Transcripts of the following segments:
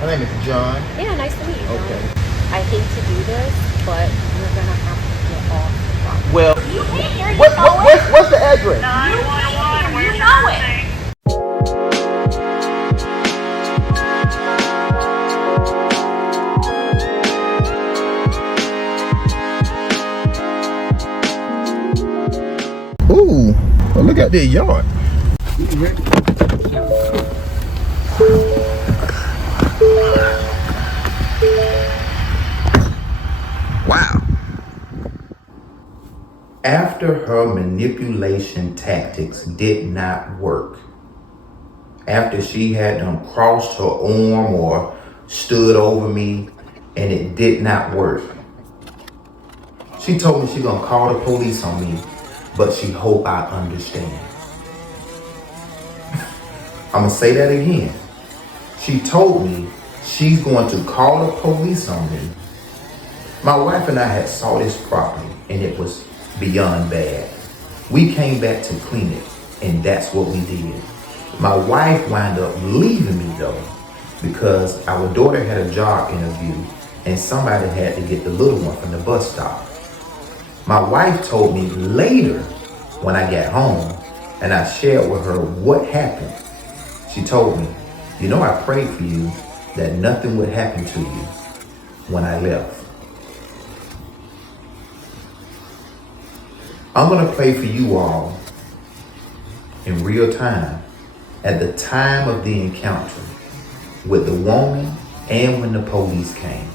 My name is John. Yeah, nice to meet you, John. Okay. I hate to do this, but you're gonna have to get off the property. Well, You live here, you know it. what's the address? 911, where's your thing? Ooh, well, look at that yard. Wow. After her manipulation tactics did not work, after she had them crossed her arm or stood over me and it did not work, she told me she gonna call the police on me, but she hope I understand. I'm gonna say that again. She told me she's going to call the police on me. My wife and I had saw this property and it was beyond bad. We came back to clean it and that's what we did. My wife wound up leaving me though because our daughter had a job interview and somebody had to get the little one from the bus stop. My wife told me later when I got home and I shared with her what happened. She told me, you know, I prayed for you that nothing would happen to you when I left. I'm gonna play for you all in real time at the time of the encounter with the woman and when the police came.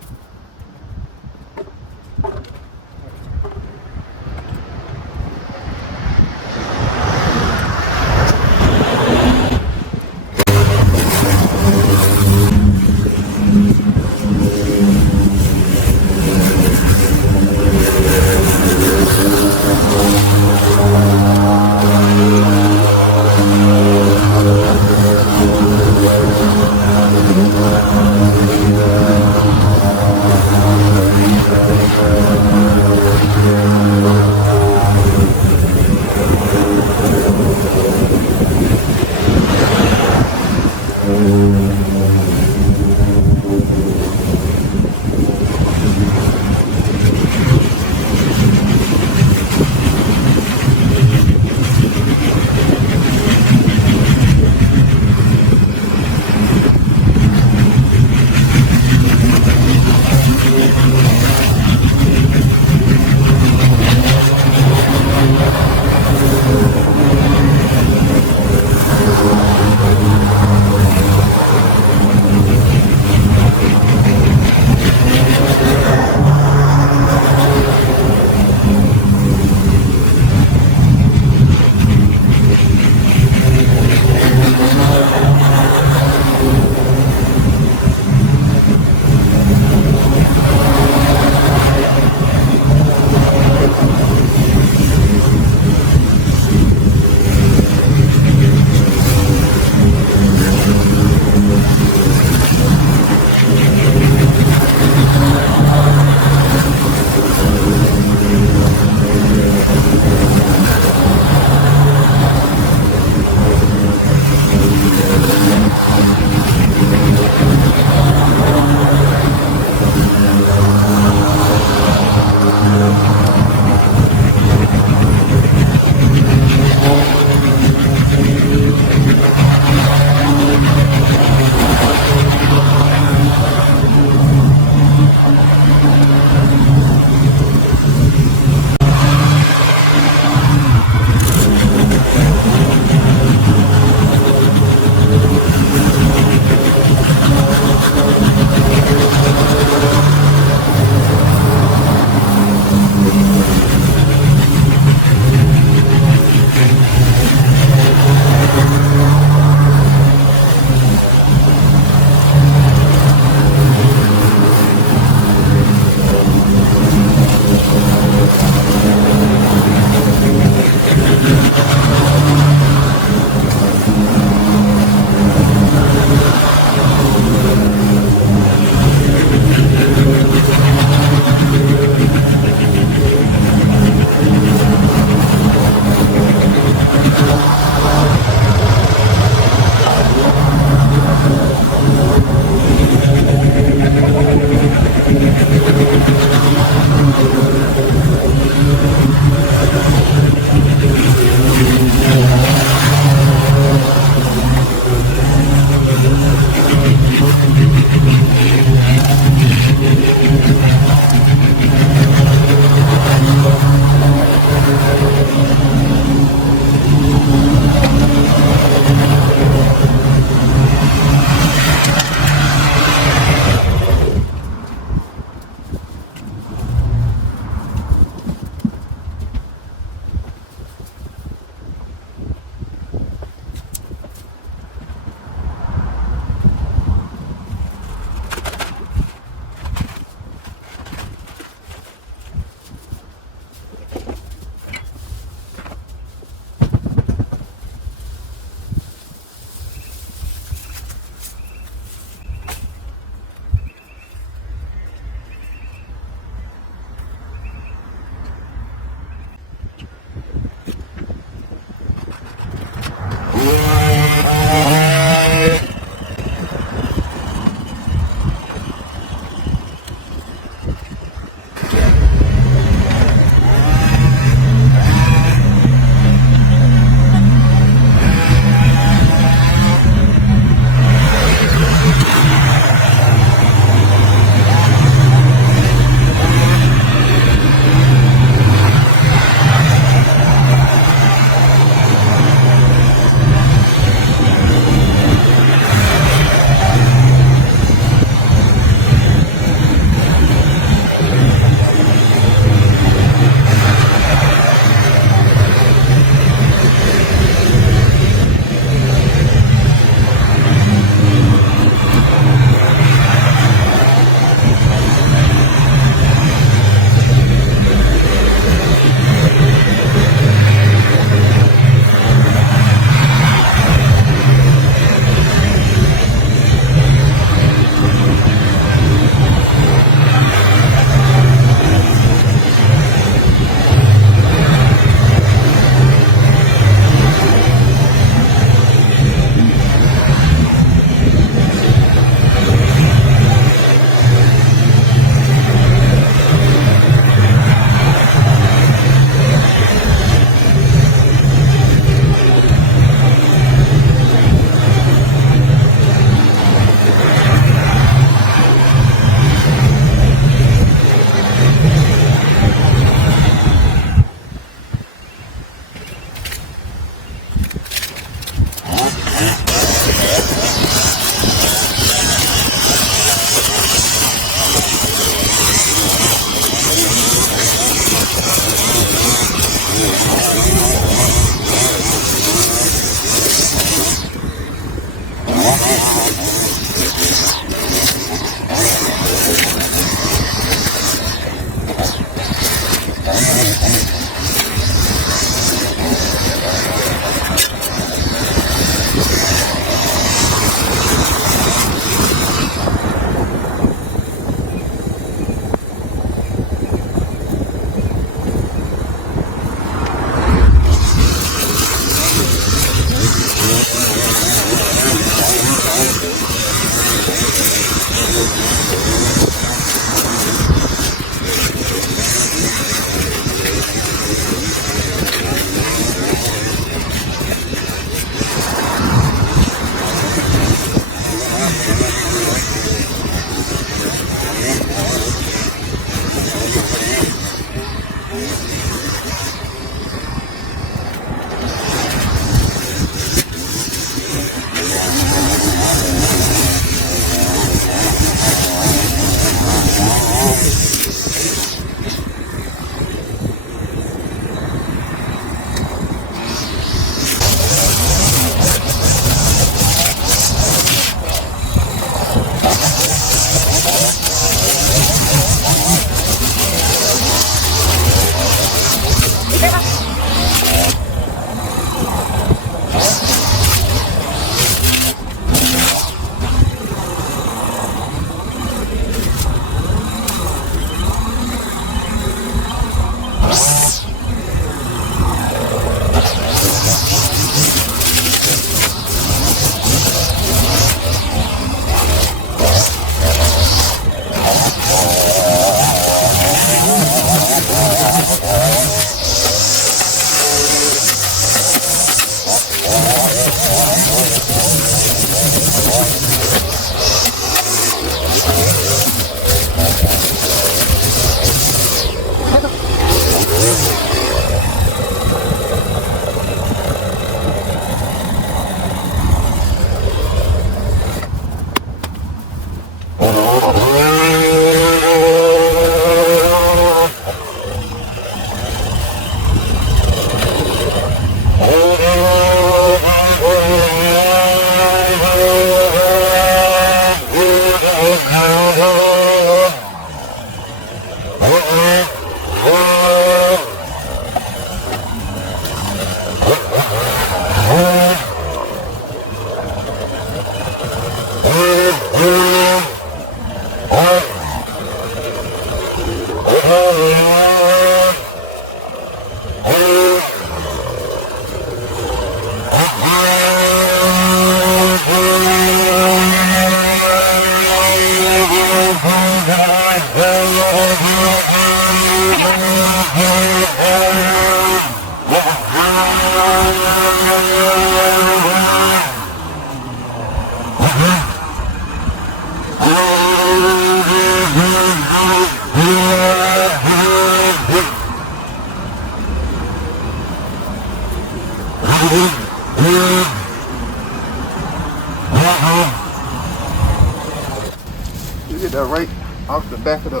You get that right off the back of the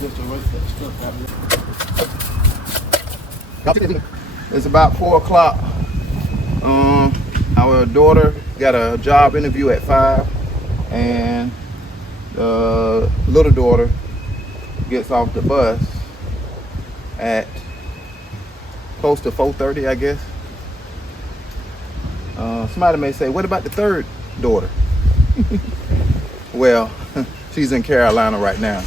just erase that stuff out of it. It's about 4 o'clock. Our daughter got a job interview at 5, and the little daughter gets off the bus at close to 4:30, I guess. Somebody may say, what about the third daughter? Well, she's in Carolina right now.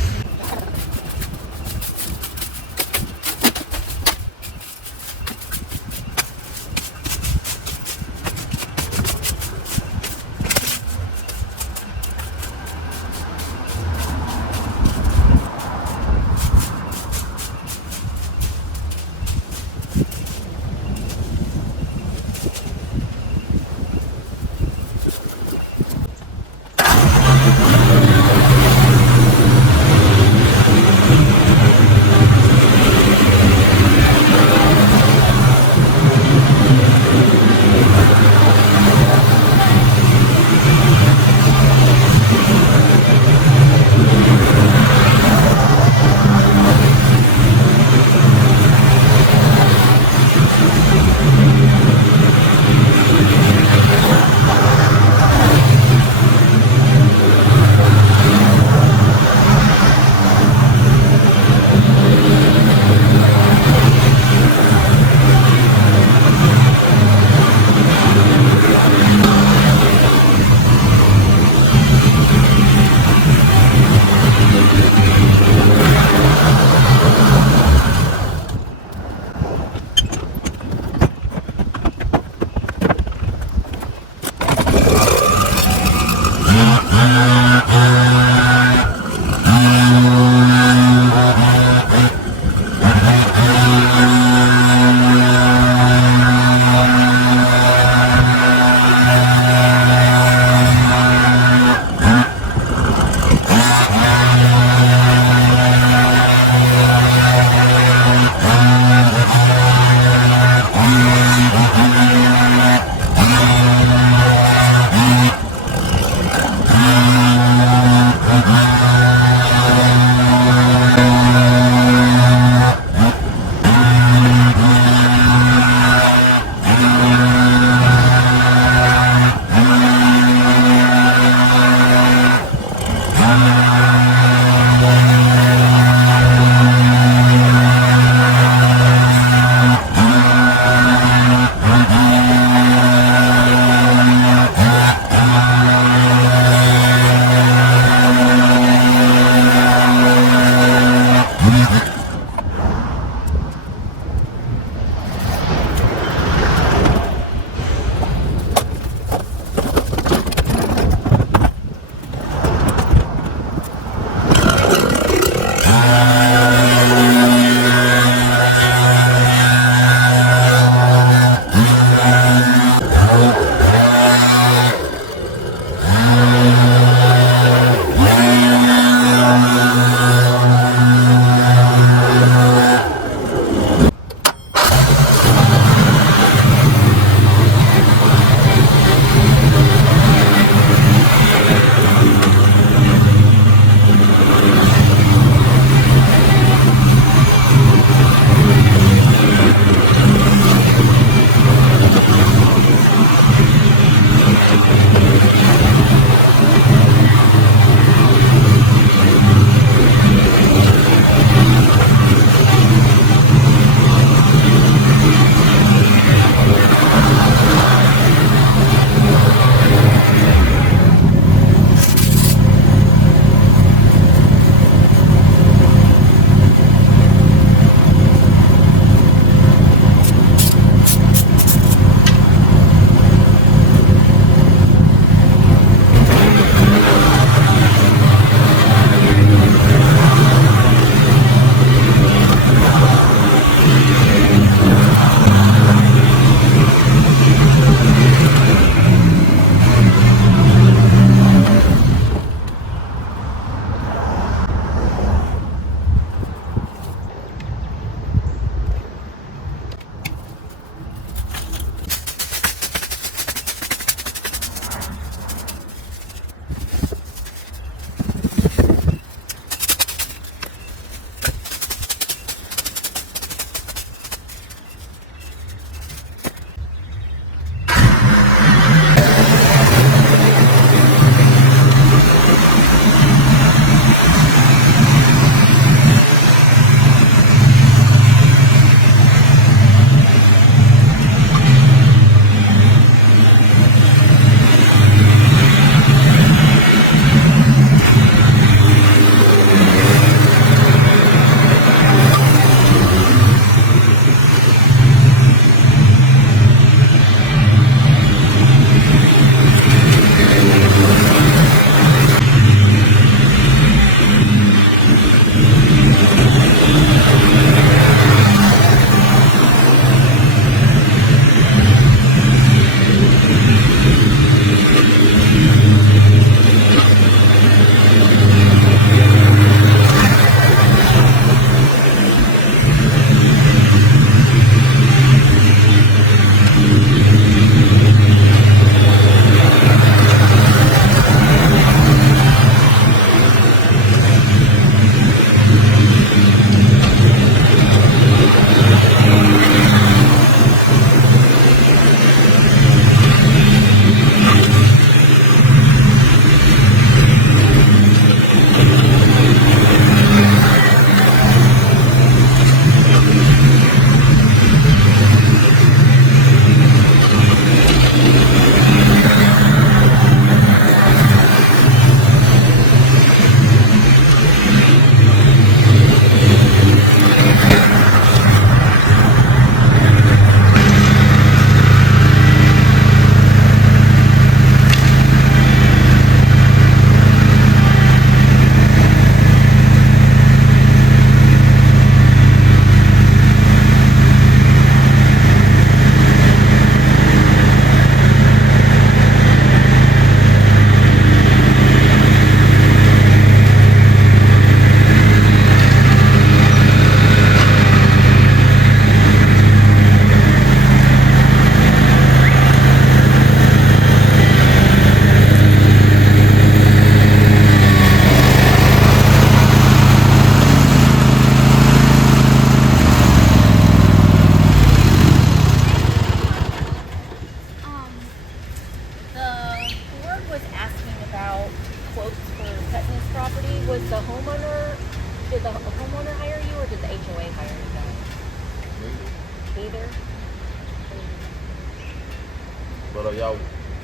But do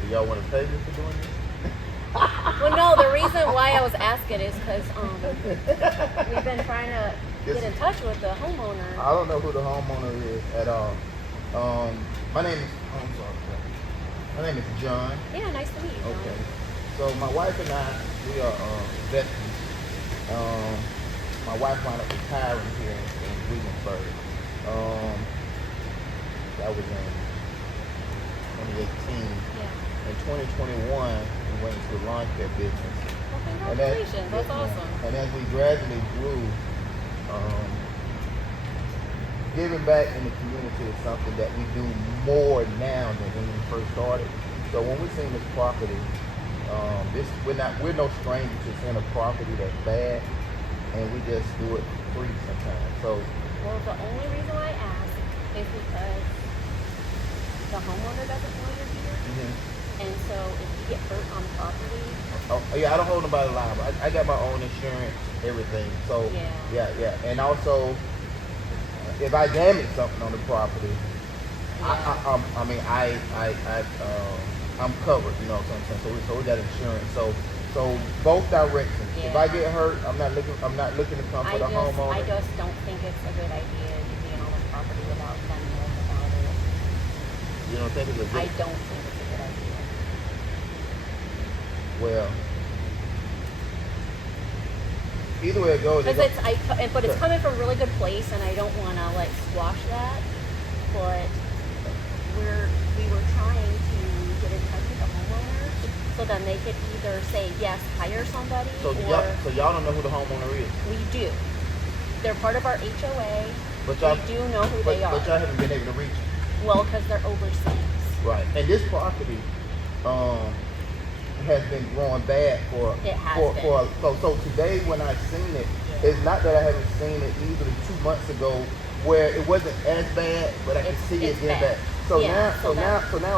y'all want to pay me for doing this? Well, no, the reason why I was asking is because we've been trying to get in touch with the homeowner. I don't know who the homeowner is at all. My name is, I'm sorry. My name is John. Yeah, nice to meet you, John. Okay. So my wife and I, we are veterans. My wife wound up retiring here in Williamsburg. That was in 2018. Yeah. In 2021, we went into the lawn care business. Well, congratulations. That's awesome. And as we gradually grew, giving back in the community is something that we do more now than when we first started. So when we seen this property, we're no strangers to seeing a property that's bad, and we just do it for free sometimes. So, well, the only reason why I asked is because the homeowner doesn't know you're here, and so if you get hurt on property. Oh yeah, I don't hold nobody liable. I got my own insurance, everything. So yeah, and also if I damage something on the property, I'm covered. You know what I'm saying? So we got insurance. So both directions. Yeah. If I get hurt, I'm not looking to come for the homeowner. I just don't think it's a good idea you being on the property without them knowing about it. You don't think it's a good? I don't think it's a good idea. Well, either way it goes. Because but it's coming from a really good place, and I don't want to like squash that. But we were trying to get in touch with the homeowner, so then they could either say yes, hire somebody, So y'all don't know who the homeowner is. We do. They're part of our HOA. But y'all we do know who they are. But y'all haven't been able to reach them. Well, because they're overseas. Right. And this property has been growing bad for so today when I seen it, it's not that I haven't seen it easily 2 months ago where it wasn't as bad, but I can see it getting bad. So now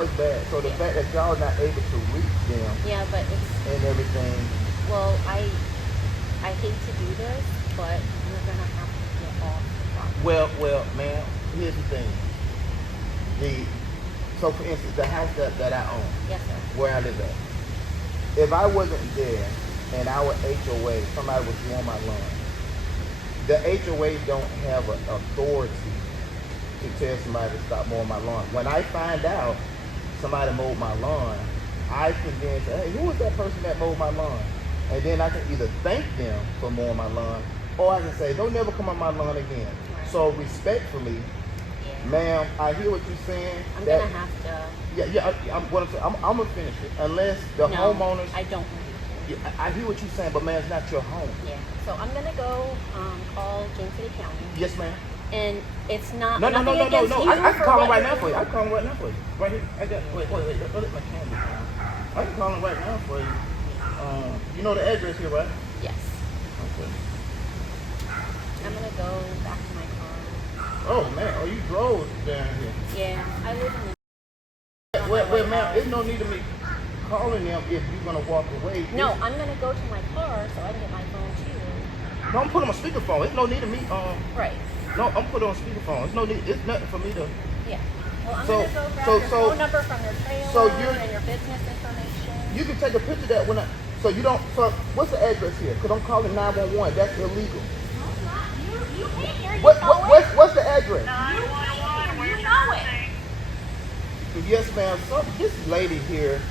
it's bad. So the fact that y'all not able to reach them, but it's and everything. Well, I hate to do this, but you're gonna have to get off the property. Well, ma'am, here's the thing. So for instance, the house that I own, Yes, sir. where I live at, if I wasn't there and our HOA, somebody was mowing my lawn, the HOA don't have an authority to tell somebody to stop mowing my lawn. When I find out somebody mowed my lawn, I can then say, hey, who was that person that mowed my lawn? And then I can either thank them for mowing my lawn, or I can say, don't never come on my lawn again. Right. So respectfully, ma'am, I hear what you're saying. I'm gonna have to. I'm gonna finish it. Unless the homeowners. I don't want you to. Yeah, I hear what you're saying, but man, it's not your home. Yeah. So I'm gonna go call James City County. Yes, ma'am. And it's not. No. Nothing against you I can for call him what right you're now for you. doing. I can call him right now for you. Right here. I got. Wait. Don't let my camera down. I can call him right now for you. You know the address here, right? Yes. Okay. I'm gonna go back to my car. Oh man, you drove down here. Yeah, I live in the. Well, ma'am, there's no need of me calling them if you're gonna walk away. No, I'm gonna go to my car so I can get my phone too. No, I'm putting on speakerphone. There's no need of me. Right. No, I'm putting on speakerphone. It's no need. It's nothing for me to. Yeah. Well, I'm gonna go grab your phone number from your trailer and your business information. You can take a picture of that when I. So you don't. So what's the address here? Cause I'm calling 911. That's illegal. You can't hear you know it. What's the address? 911, where's your thing? Yes, ma'am. This lady here.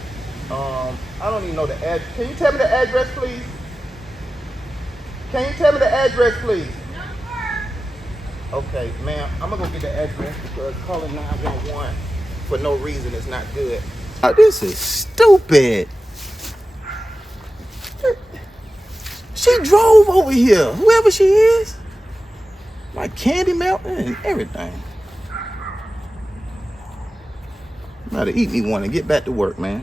I don't even know the address. Can you tell me the address, please? Can you tell me the address, please? Okay, ma'am, I'm gonna go get the address because calling 911 for no reason is not good. This is stupid. She drove over here, whoever she is. Like Candy Mountain and everything. I'm about to eat me one and get back to work, man.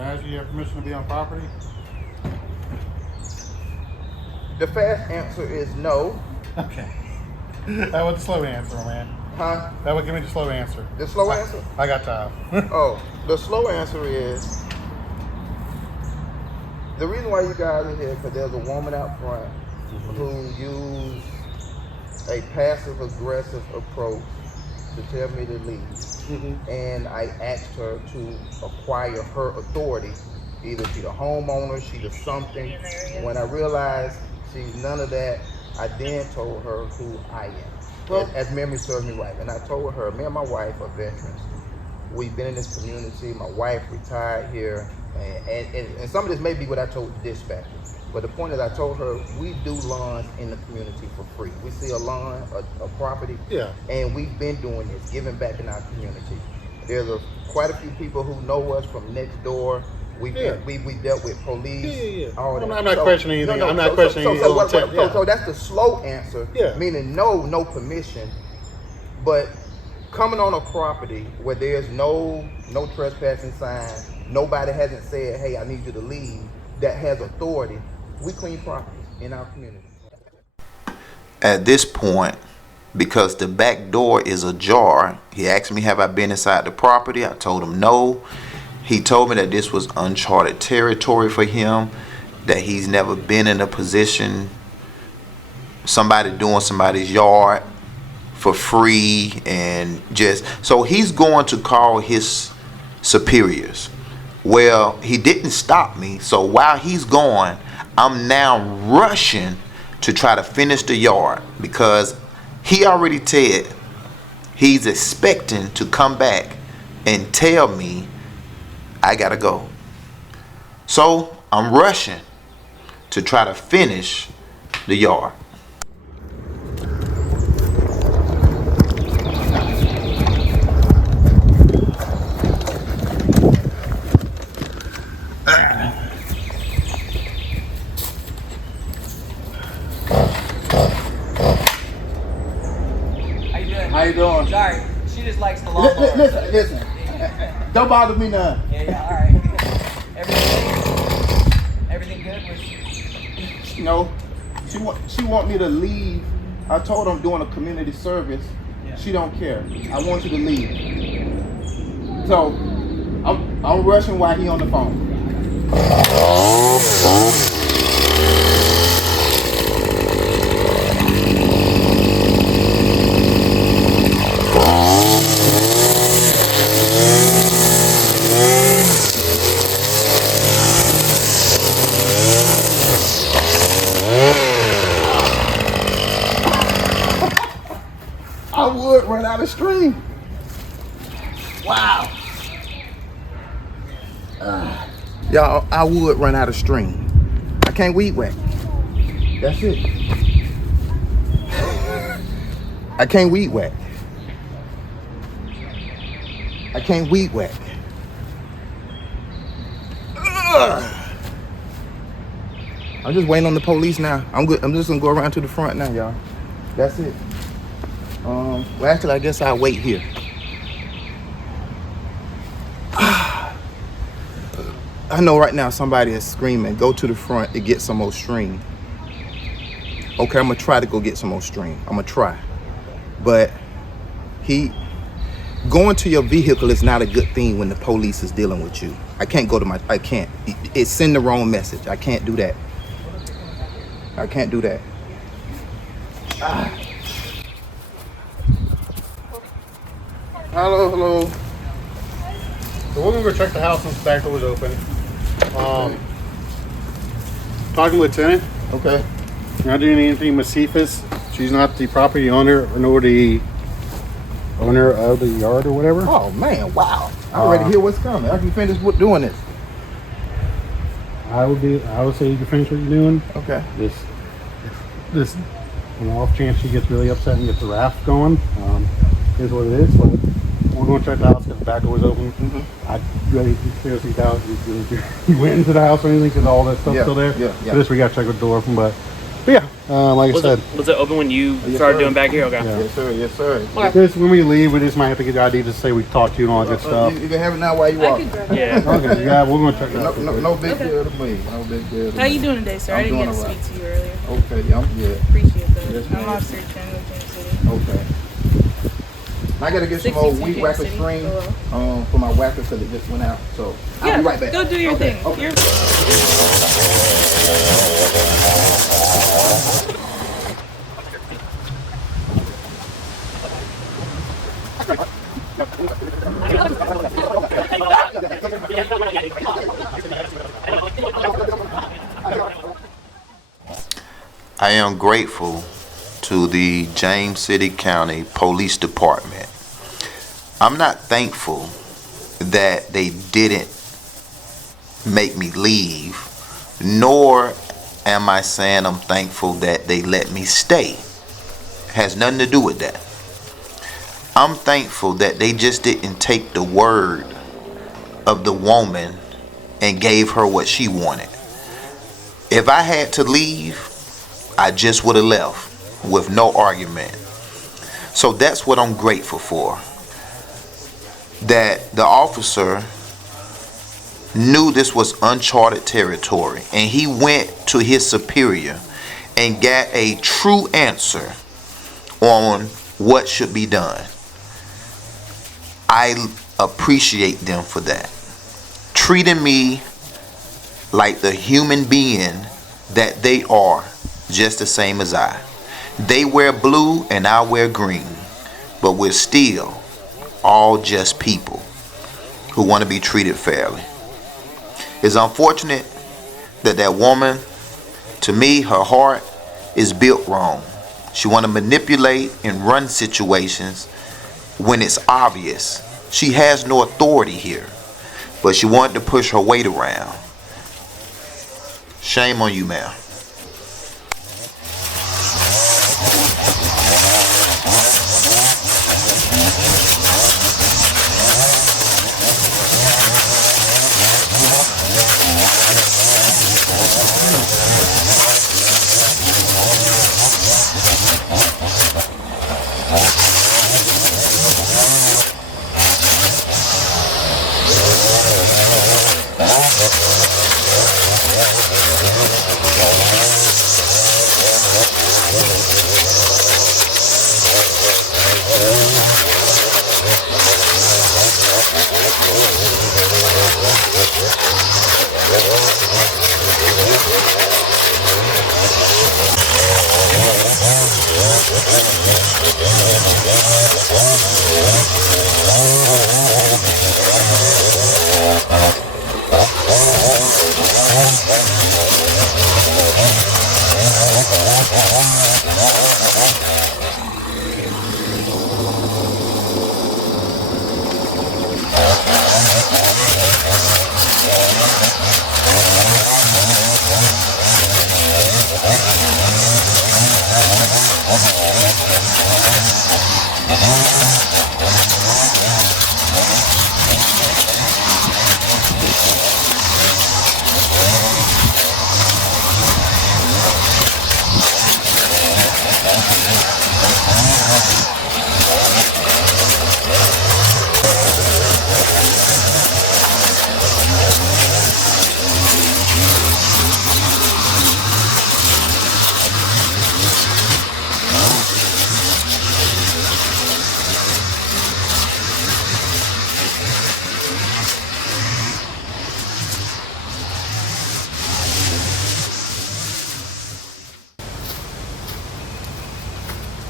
Guys, you have permission to be on property? The fast answer is no. Okay. That was the slow answer, man. Huh? That would give me the slow answer. The slow answer? I got time. Oh, the slow answer is the reason why you guys are here because there's a woman out front who used a passive aggressive approach to tell me to leave. And I asked her to acquire her authority. Either she the homeowner, she the something. When I realized she's none of that, I then told her who I am. Well, as memory serves me right. And I told her, me and my wife are veterans. We've been in this community. My wife retired here. And some of this may be what I told the dispatcher. But the point is I told her we do lawns in the community for free. We see a lawn, a property, and we've been doing this, giving back in our community. There's quite a few people who know us from next door. We dealt with police. All that. I'm not questioning anything. I'm not questioning anything. So that's the slow answer, meaning no permission. But coming on a property where there's no trespassing sign, nobody hasn't said, hey, I need you to leave, that has authority, we clean property in our community. At this point, because the back door is ajar, he asked me, have I been inside the property? I told him no. He told me that this was uncharted territory for him, that he's never been in a position, somebody doing somebody's yard for free, and just, so he's going to call his superiors. Well, he didn't stop me, so while he's gone, I'm now rushing to try to finish the yard because he already said he's expecting to come back and tell me I gotta go. So I'm rushing to try to finish the yard. How you doing? Sorry, she just likes the lawnmower. Listen. Don't bother me none. Yeah, all right. Everything good with you? No, she want me to leave. I told her I'm doing a community service. Yeah. She don't care. I want you to leave. So I'm rushing while he on the phone. I would run out of stream. Wow. Y'all, I would run out of stream. I can't weed whack. That's it. I can't weed whack. I can't weed whack. I'm just waiting on the police now. I'm good. I'm just gonna go around to the front now, y'all. That's it. Well, actually, I guess I'll wait here. I know right now somebody is screaming, go to the front to get some more stream. Okay, I'm gonna try to go get some more stream. I'm gonna try. But going to your vehicle is not a good thing when the police is dealing with you. I can't I can't. It send the wrong message. I can't do that. I can't do that. Hello. So we're gonna go check the house since the back door was open. Talking to Lieutenant. Okay. Not doing anything with Cephas. She's not the property owner nor the owner of the yard or whatever. Oh man, wow. I already hear what's coming. I can finish doing this. I would say you can finish what you're doing. Okay. This on the off chance she gets really upset and gets the raft going. Is what it is. But we're going to check the house because the back door was open. I really seriously doubt you went into the house or anything because all that stuff's still there. Yeah. For this we got to check with the door open. But But yeah, like I said, Was it open when you Yes, started sir. doing back here? Okay. Yeah. Yes, sir. Yes, sir. just when we leave, we just might have to get your ID to say we talked to you and all that good stuff. You can have it now while you walk. Yeah. Okay, yeah, we're gonna check it out. No big deal to me. No big deal to How me. you doing today, sir? I I'm didn't get doing to all right. speak to you earlier. Okay, yeah, I'm good. Appreciate that. Yes, I'm ma'am. Officer Chandler, James City. Okay. I gotta get some more 62 weed James whacker City. string Hello. for my whacker because it just went out. So I'll be right back. Go do your Okay, thing. okay. I am grateful to the James City County Police Department. I'm not thankful that they didn't make me leave, nor am I saying I'm thankful that they let me stay. It has nothing to do with that. I'm thankful that they just didn't take the word of the woman and gave her what she wanted. If I had to leave, I just would have left with no argument. So that's what I'm grateful for. That the officer knew this was uncharted territory and he went to his superior and got a true answer on what should be done. I appreciate them for that. Treating me like the human being that they are, just the same as I. They wear blue and I wear green, but we're still all just people who want to be treated fairly. It's unfortunate that that woman, to me, her heart is built wrong. She want to manipulate and run situations when it's obvious she has no authority here, but she wanted to push her weight around. Shame on you, ma'am.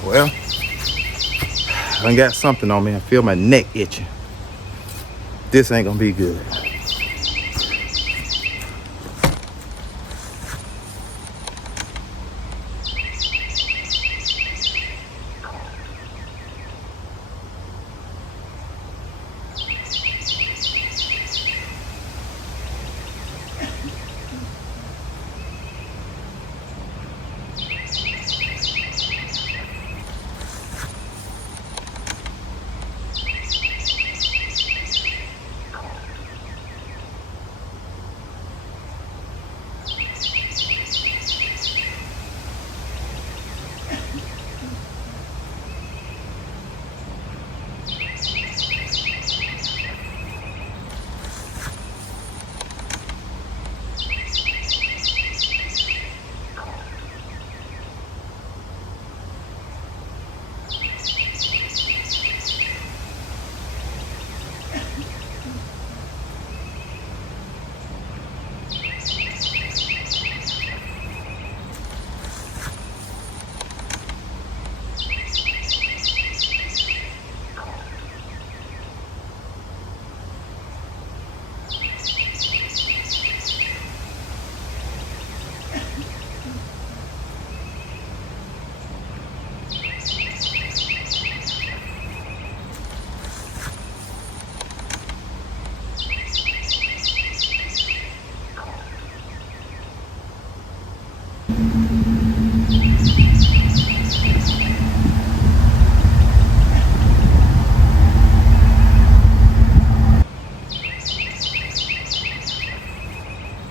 Well, I done got something on me. I feel my neck itching. This ain't gonna be good.